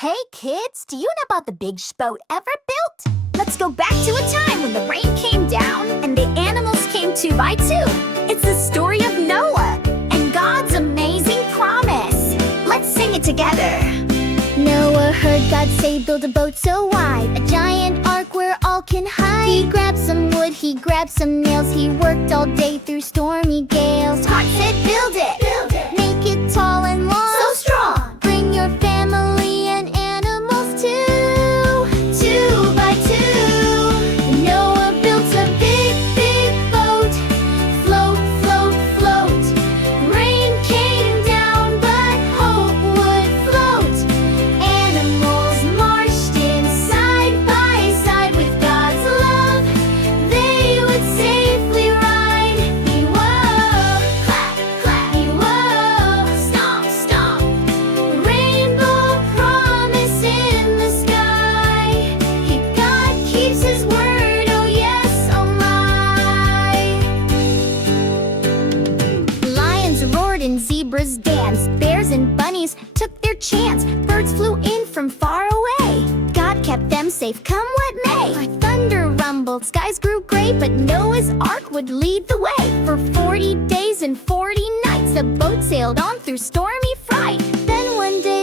Hey kids, do you know about the biggest boat ever built? Let's go back to a time when the rain came down and the animals came two by two. It's the story of Noah and God's amazing promise. Let's sing it together. Noah heard God say, build a boat so wide, a giant ark where all can hide. He grabbed some wood, he grabbed some nails, he worked all day through stormy gales. God said build it, Make it tall and long, so strong. Bring your family and animals too, two by two. Noah built a big, big boat, float, float, float. Rain came down, but hope would float. Animals marched in side by side with God's love. They would safely ride. Wee-whoa, clap, clap, wee-whoa, stomp, stomp. Rainbow promise in the sky. God keeps his word, oh yes, oh my. Lions roared and zebras danced. Bears and bunnies took their chance. Birds flew in from far away. God kept them safe, come what may. Thunder rumbled, skies grew gray, but Noah's ark would lead the way. For 40 days and 40 nights, the boat sailed on through stormy fright. Then one day